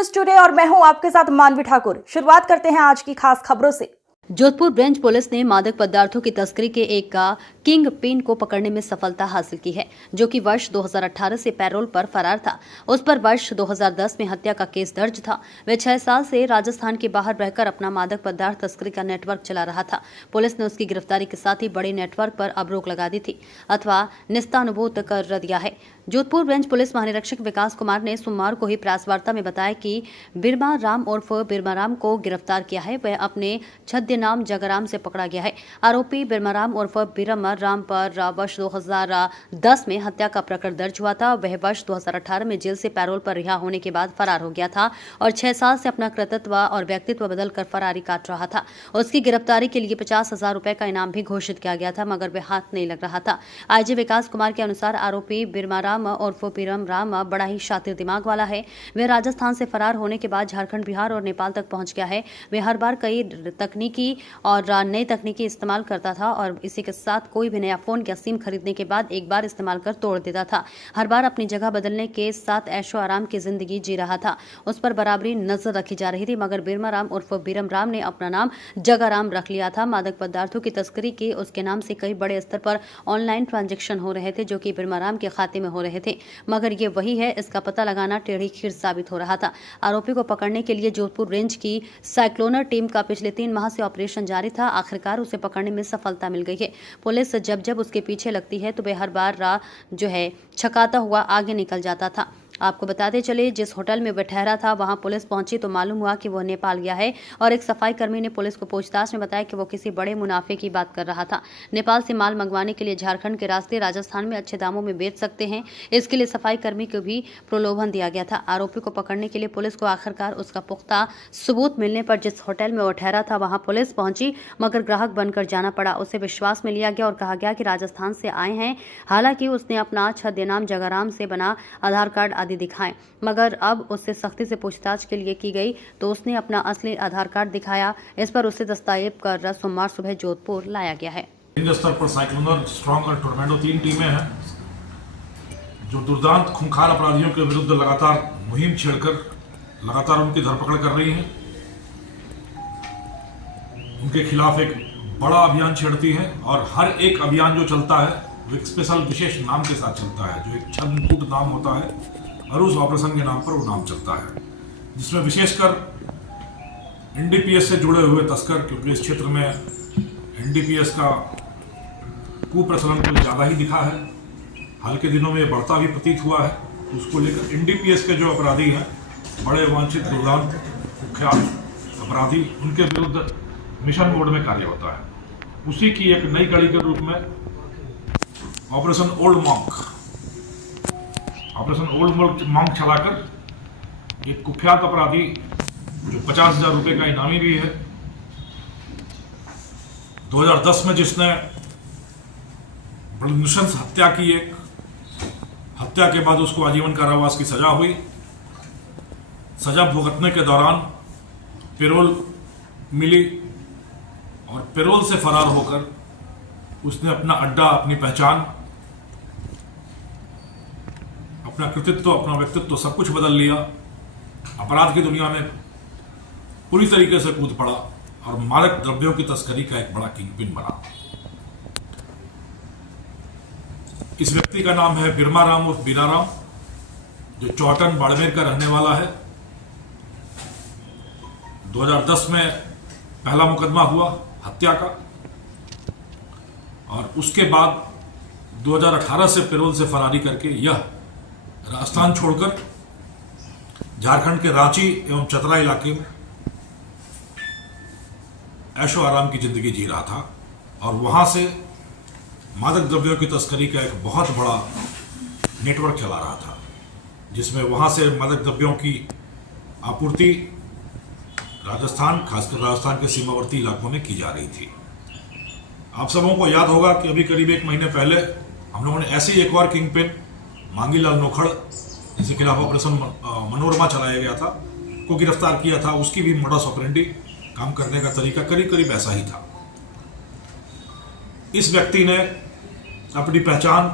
News today और मैं हूं आपके साथ मानवी ठाकुर। शुरुआत करते हैं आज की खास खबरों से। जोधपुर ब्रांच पुलिस ने मादक पदार्थों की तस्करी के एक किंग पिन को पकड़ने में सफलता हासिल की है, जो कि वर्ष 2018 से पैरोल पर फरार था। उस पर वर्ष 2010 में हत्या का केस दर्ज था। वह 6 साल से राजस्थान के बाहर रहकर अपना मादक पदार्थ तस्करी का नेटवर्क चला रहा था। पुलिस ने उसकी गिरफ्तारी के साथ ही बड़े नेटवर्क पर अब रोक लगा दी थी अथवा निस्तानुभूत कर दिया है। जोधपुर ब्रांच पुलिस महानिरीक्षक विकास कुमार ने सोमवार को ही प्रेस वार्ता में बताया कि बिरमा राम उर्फ बिरमा राम को गिरफ्तार किया है। वह अपने छद्य नाम जगराम से पकड़ा गया है। आरोपी बिरमा राम उर्फ बिरमा राम पर वर्ष 2010 में हत्या का प्रकरण दर्ज हुआ था। वह वर्ष 2018 में जेल से पैरोल पर रिहा होने के बाद फरार हो गया था और 6 साल से अपना कृतित्व और व्यक्तित्व बदलकर फरारी काट रहा था। उसकी गिरफ्तारी के लिए 50,000 रुपए का इनाम भी घोषित किया गया था, मगर वह हाथ नहीं लग रहा था। आईजी विकास कुमार के अनुसार आरोपी बिरमा राम उर्फ बिरम राम बड़ा ही शातिर दिमाग वाला है। वह राजस्थान से फरार होने के बाद झारखंड, बिहार और नेपाल तक पहुंच गया है। वह हर बार कई तकनीकी और नई तकनीकी इस्तेमाल करता था और इसी के साथ कोई भी नया फोन या सिम खरीदने के बाद एक बार इस्तेमाल कर तोड़ देता था। हर बार अपनी जगह बदलने के साथ ऐशो आराम की जिंदगी जी रहा था। उस पर बराबरी नजर रखी जा रही थी, मगर बिरमा राम उर्फ बिरम राम ने अपना नाम जगाराम रख लिया था। मादक पदार्थों की तस्करी के उसके नाम से कई बड़े स्तर पर ऑनलाइन ट्रांजैक्शन हो रहे थे, जो कि बिरमा राम के खाते में हो रहे थे, मगर ये वही है, इसका पता लगाना टेढ़ी खीर साबित हो रहा था। आरोपी को पकड़ने के लिए जोधपुर रेंज की साइक्लोनर टीम का पिछले 3 माह से ऑपरेशन जारी था। आखिरकार उसे पकड़ने में सफलता मिल गई है। पुलिस जब जब उसके पीछे लगती है तो वह हर बार छकाता हुआ आगे निकल जाता था। आपको बताते चले, जिस होटल में वह ठहरा था वहां पुलिस पहुंची तो मालूम हुआ कि वह नेपाल गया है और एक सफाई कर्मी ने पुलिस को पूछताछ में बताया कि वो किसी बड़े मुनाफे की बात कर रहा था। नेपाल से माल मंगवाने के लिए झारखंड के रास्ते राजस्थान में अच्छे दामों में बेच सकते हैं, इसके लिए सफाई कर्मी को भी प्रलोभन दिया गया था। आरोपी को पकड़ने के लिए पुलिस को आखिरकार उसका पुख्ता सबूत मिलने पर जिस होटल में वो ठहरा था वहां पुलिस पहुंची, मगर ग्राहक बनकर जाना पड़ा। उसे विश्वास में लिया गया और कहा गया कि राजस्थान से आए हैं। हालांकि उसने अपना छद्य नाम जगाराम से बना आधार कार्ड दिखाएं, मगर अब उससे सख्ती से पूछताछ के लिए की गई तो उसने अपना असली आधार कार्ड दिखाया। इस पर उसे दस्तावेज कर सोमवार सुबह जोधपुर लाया गया है। स्तर पर साइक्लोनर, स्ट्रॉन्ग और टोर्नेडो 3 टीमें हैं जो दुर्दांत खूंखार अपराधियों के विरुद्ध लगातार मुहिम छेड़कर लगातार उनकी धरपकड़ कर रही हैं। उनके खिलाफ एक बड़ा अभियान छेड़ती है और हर एक अभियान जो चलता है वो एक स्पेशल विशेष नाम के साथ चलता है, जो एक छद्मकूट नाम होता है और उस ऑपरेशन के नाम पर वो नाम चलता है, जिसमें विशेषकर एनडीपीएस से जुड़े हुए तस्कर, क्योंकि इस क्षेत्र में एनडीपीएस का कुप्रचलन कुछ ज़्यादा ही दिखा है। हाल के दिनों में बढ़ता भी प्रतीत हुआ है, तो उसको लेकर एनडीपीएस के जो अपराधी हैं, बड़े वांछित दुर्दांत कुख्यात अपराधी, उनके विरुद्ध मिशन मोड में कार्य होता है। उसी की एक नई कड़ी के रूप में ऑपरेशन ओल्ड मॉन्क चलाकर एक कुख्यात अपराधी जो 50,000 रुपए का इनामी भी है, 2010 में जिसने बड़ी नृशंस हत्या की, एक हत्या के बाद उसको आजीवन कारावास की सजा हुई। सजा भुगतने के दौरान पैरोल मिली और पैरोल से फरार होकर उसने अपना अड्डा, अपनी पहचान, अपना कृतित्व, अपना व्यक्तित्व सब कुछ बदल लिया। अपराध की दुनिया में पूरी तरीके से कूद पड़ा और मादक द्रव्यों की तस्करी का एक बड़ा किंगपिन बना। इस व्यक्ति का नाम है बिरमा राम उर्फ बीरा राम, जो चौटन बाड़मेर का रहने वाला है। 2010 में पहला मुकदमा हुआ हत्या का और उसके बाद 2018 से पैरोल से फरारी करके यह राजस्थान छोड़कर झारखंड के रांची एवं चतरा इलाके में ऐशो आराम की जिंदगी जी रहा था और वहां से मादक द्रव्यों की तस्करी का एक बहुत बड़ा नेटवर्क चला रहा था, जिसमें वहां से मादक द्रव्यों की आपूर्ति राजस्थान, खासकर राजस्थान के सीमावर्ती इलाकों में की जा रही थी। आप सबों को याद होगा कि अभी करीब 1 महीने पहले हम लोगों ने ऐसे ही एक और किंगपिन मांगीलाल नोखड़, जिसके खिलाफ ऑपरेशन मनोरमा चलाया गया था, को गिरफ्तार किया था। उसकी भी मोडस ऑपरेंडी, काम करने का तरीका करीब करीब ऐसा ही था। इस व्यक्ति ने अपनी पहचान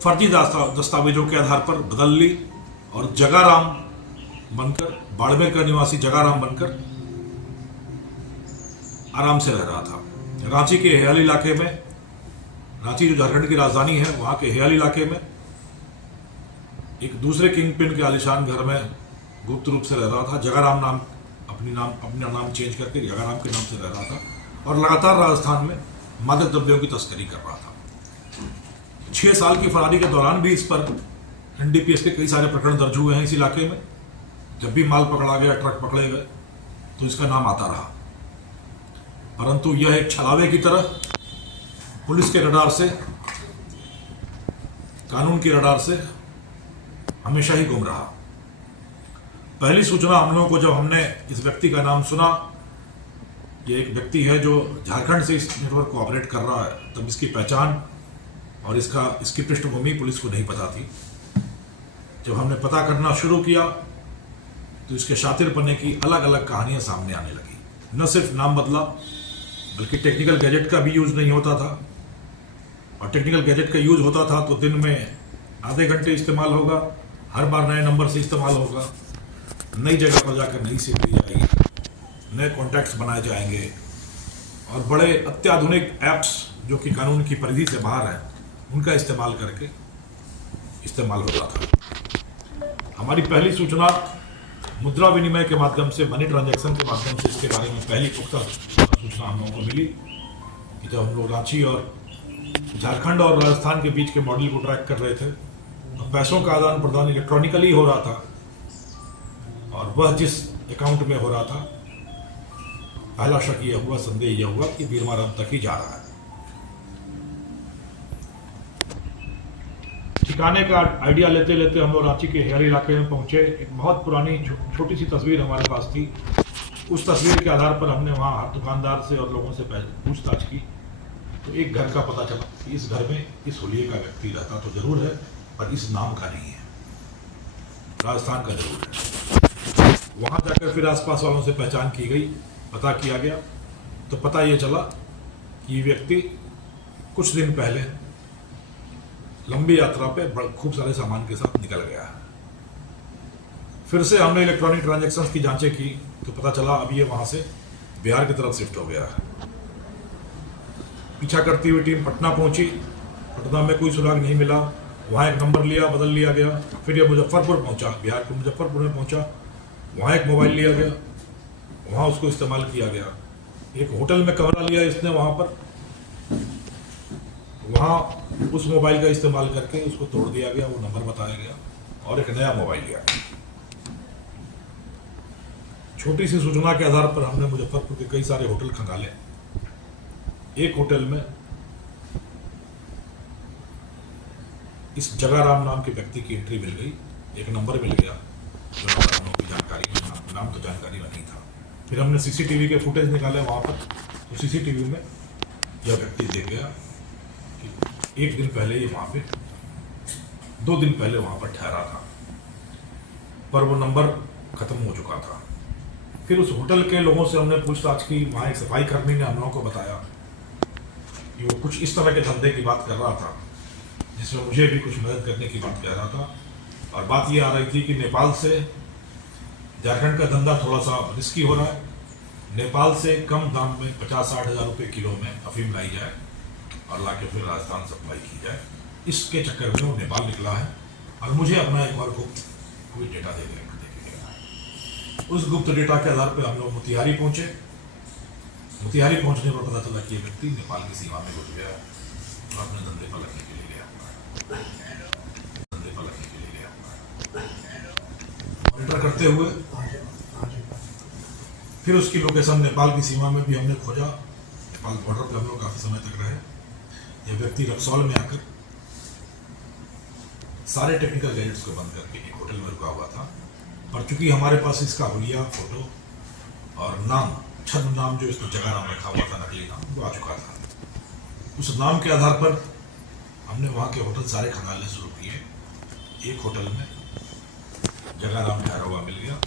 फर्जी दस्तावेजों के आधार पर बदल ली और जगाराम बनकर, बाड़मेर का निवासी जगाराम बनकर आराम से रह रहा था। रांची के हेयाली इलाके में, रांची जो झारखंड की राजधानी है, वहां के हेयाली इलाके में एक दूसरे किंग पिन के आलिशान घर में गुप्त रूप से रह रहा था। जगाराम नाम, अपना नाम चेंज करके जगाराम के नाम से रह रहा था और लगातार राजस्थान में मादक द्रव्यों की तस्करी कर रहा था। 6 साल की फरारी के दौरान भी इस पर एनडीपीएस के कई सारे प्रकरण दर्ज हुए हैं इस इलाके में। जब भी माल पकड़ा गया, ट्रक पकड़े गए, तो इसका नाम आता रहा। परंतु यह एक छलावे की तरह पुलिस के रडार से, कानून की रडार से हमेशा ही गुम रहा। पहली सूचना हम लोगों को जब हमने इस व्यक्ति का नाम सुना, ये एक व्यक्ति है जो झारखंड से इस नेटवर्क को ऑपरेट कर रहा है, तब इसकी पहचान और इसकी पृष्ठभूमि पुलिस को नहीं पता थी। जब हमने पता करना शुरू किया तो इसके शातिरपने की अलग अलग कहानियां सामने आने लगी। न सिर्फ नाम बदला, बल्कि टेक्निकल गैजेट का भी यूज नहीं होता था, और टेक्निकल गैजेट का यूज होता था तो दिन में आधे घंटे इस्तेमाल होगा, हर बार नए नंबर से इस्तेमाल होगा, नई जगह पर जाकर नई सिम ली जाएगी, नए कॉन्टैक्ट्स बनाए जाएंगे, और बड़े अत्याधुनिक ऐप्स जो कि कानून की परिधि से बाहर हैं, उनका इस्तेमाल करके इस्तेमाल होता था। हमारी पहली सूचना मुद्रा विनिमय के माध्यम से, मनी ट्रांजैक्शन के माध्यम से इसके बारे में पहली पुख्ता सूचना हम लोगों को मिली कि जब हम लोग रांची और झारखंड और राजस्थान के बीच के मॉडल को ट्रैक कर रहे थे, तो पैसों का आदान प्रदान इलेक्ट्रॉनिकली हो रहा था, और वह जिस अकाउंट में हो रहा था, पहला शक यह हुआ, संदेह यह हुआ कि बीरमाराम तक ही जा रहा है। ठिकाने का आइडिया लेते लेते हम लोग रांची के हेयाली इलाके में पहुंचे। एक बहुत पुरानी छोटी सी तस्वीर हमारे पास थी। उस तस्वीर के आधार पर हमने वहाँ हर दुकानदार से और लोगों से पूछताछ की, तो एक घर का पता चला कि इस घर में इस हुलिये का व्यक्ति रहता तो जरूर है, पर इस नाम का नहीं है, राजस्थान का जरूर है। वहाँ जाकर फिर आसपास वालों से पहचान की गई, पता किया गया, तो पता ये चला कि ये व्यक्ति कुछ दिन पहले लंबी यात्रा पे खूब सारे सामान के साथ निकल गया है। फिर से हमने इलेक्ट्रॉनिक ट्रांजैक्शंस की जांचें की, तो पता चला अब ये वहां से बिहार की तरफ शिफ्ट हो गया है। पीछा करती हुई टीम पटना पहुंची। पटना में कोई सुराग नहीं मिला, वहाँ एक नंबर लिया, बदल लिया गया। फिर ये मुजफ्फरपुर पहुंचा, बिहार के मुजफ्फरपुर में पहुंचा, वहाँ एक मोबाइल लिया गया, वहाँ उसको इस्तेमाल किया गया। एक होटल में कमरा लिया इसने वहाँ पर, वहाँ उस मोबाइल का इस्तेमाल करके उसको तोड़ दिया गया, वो नंबर बताया गया, और एक नया मोबाइल लिया। छोटी सी सूचना के आधार पर हमने मुजफ्फरपुर के कई सारे होटल खंगाले। एक होटल में इस जगाराम नाम के व्यक्ति की एंट्री मिल गई, एक नंबर मिल गया, जो नंबर की जानकारी, नाम तो जानकारी में नहीं था। फिर हमने सीसीटीवी के फुटेज निकाले वहाँ पर, तो सीसीटीवी में यह व्यक्ति देख गया कि एक दिन पहले ये वहाँ पे, 2 दिन पहले वहाँ पर ठहरा था, पर वो नंबर खत्म हो चुका था। फिर उस होटल के लोगों से हमने पूछताछ की। वहाँ एक सफाई कर्मी ने हम लोगों को बताया कि वो कुछ इस तरह के धंधे की बात कर रहा था, जिसमें मुझे भी कुछ मदद करने की बात कह रहा था। और बात ये आ रही थी कि नेपाल से झारखंड का धंधा थोड़ा सा रिस्की हो रहा है, नेपाल से कम दाम में 50-60 हज़ार रुपये किलो में अफीम लाई जाए और लाके फिर राजस्थान सप्लाई की जाए। इसके चक्कर में वो नेपाल निकला है, और मुझे अपना एक बार कोई डेटा दे देगा। उस गुप्त डेटा के आधार पर हम लोग मोतिहारी पहुंचे। मोतिहारी पहुंचने पर पता चला कि ये व्यक्ति नेपाल की सीमा में घुस गया और अपने धंधे पर लगने के लिए गया। मॉनिटर करते हुए फिर उसकी लोकेशन नेपाल की सीमा में भी हमने खोजा। नेपाल बॉर्डर पर हम लोग काफी समय तक रहे। यह व्यक्ति रक्सौल में आकर सारे टेक्निकल गैजेट्स को बंद करके एक होटल में रुका हुआ था, और चूंकि हमारे पास इसका हुलिया, फोटो और नाम, छद्म नाम जो इसको जगाराम रखा हुआ था, नकली नाम, वो आ चुका था। उस नाम के आधार पर हमने वहाँ के होटल सारे खंगालने शुरू किए। एक होटल में जगाराम ठहरा हुआ मिल गया।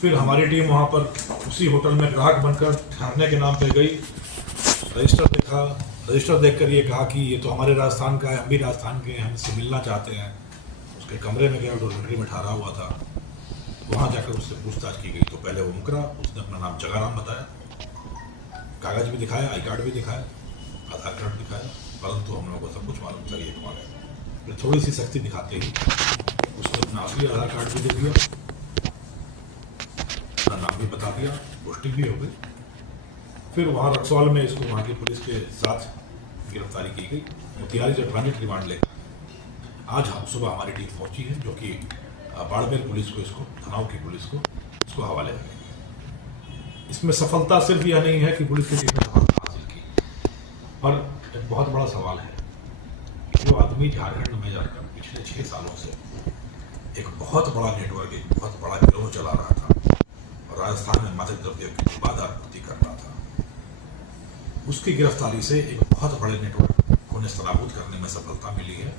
फिर हमारी टीम वहाँ पर उसी होटल में ग्राहक बनकर ठहरने के नाम पर गई। रजिस्टर देखा, रजिस्टर देखकर ये कहा कि ये तो हमारे राजस्थान का है, हम भी राजस्थान के हैं, हम इससे मिलना चाहते हैं। उसके कमरे में गया, डॉर्मेट्री में ठहरा हुआ था। वहाँ जाकर उससे पूछताछ की गई तो पहले वो मुकरा, उसने अपना नाम जगाराम बताया, कागज भी दिखाया, आई कार्ड भी दिखाया, आधार कार्ड दिखाया, परंतु हम लोगों को सब कुछ मालूम था ये कौन है। फिर थोड़ी सी सख्ती दिखाते ही उसने अपना असली आधार कार्ड भी दे दिया, अपना नाम भी बता दिया, पुष्टि भी हो गई। फिर वहाँ रक्सौल में इसको वहाँ की पुलिस के साथ गिरफ्तारी की गई। मोतिहारी से ट्रांजिट रिमांड लेकर आज सुबह हमारी टीम पहुंची है, जो कि बाड़मेर पुलिस को, इसको धनाव की पुलिस को इसको हवाले करेगी। इसमें सफलता सिर्फ यह नहीं है कि पुलिस की टीम ने सफलता हासिल की, पर एक बहुत बड़ा सवाल है कि जो आदमी झारखंड में जाकर पिछले 6 सालों से एक बहुत बड़ा नेटवर्क, एक बहुत बड़ा गिरोह चला रहा था और राजस्थान में मादक द्रव्य की निर्बाध आपूर्ति कर रहा था, उसकी गिरफ्तारी से एक बहुत बड़े नेटवर्क को नेस्तनाबूद करने में सफलता मिली है।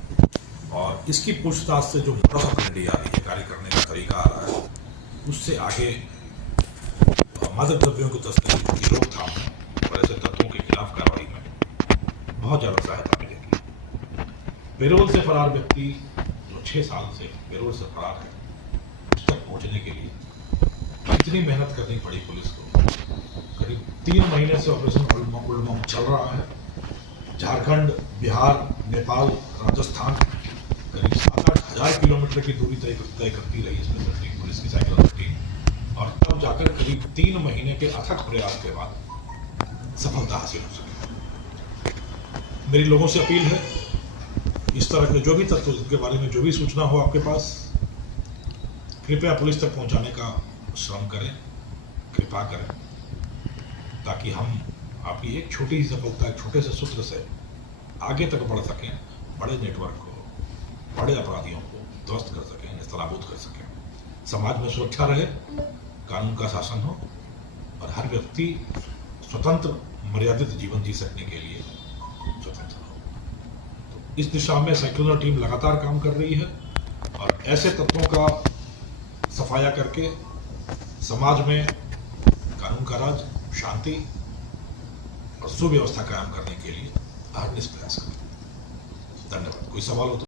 और इसकी पूछताछ से जो मोडस ऑपरेंडी आ रही है, कार्य करने का तरीका आ रहा है, उससे आगे मादक द्रव्यों की तस्करी की रोकथाम और ऐसे तत्वों के खिलाफ कार्रवाई में बहुत ज़्यादा सहायता मिलेगी। पेरोल से फरार व्यक्ति जो 6 साल से पेरोल से फरार है, उस तक पहुँचने के लिए कितनी मेहनत करनी पड़ी पुलिस को। करीब 3 महीने से ऑपरेशन उल्मम चल रहा है। झारखंड, बिहार, नेपाल, राजस्थान करीब 7-8 हज़ार किलोमीटर की दूरी तय करती रही स्पेशल टीम, पुलिस की साइक्लोन टीम, और तब जाकर करीब 3 महीने के अथक प्रयास के बाद सफलता हासिल हो सकी। मेरी लोगों से अपील है, इस तरह के जो भी तत्व के बारे में जो भी सूचना हो आपके पास, कृपया पुलिस तक पहुंचाने का श्रम करें, कृपा करें, ताकि हम आपकी एक छोटी ही सफलता, एक छोटे से सूत्र से आगे तक बढ़ सकें, बड़े नेटवर्क को, बड़े अपराधियों को ध्वस्त कर सकें, नेस्तनाबूद कर सकें। समाज में सुरक्षा रहे, कानून का शासन हो और हर व्यक्ति स्वतंत्र मर्यादित जीवन जी सकने के लिए स्वतंत्र हो। तो इस दिशा में साइक्लोन टीम लगातार काम कर रही है और ऐसे तत्वों का सफाया करके समाज में कानून का राज, शांति और सुव्यवस्था कायम करने के लिए अहर्निश प्रयास करें। धन्यवाद। कोई सवाल हो तो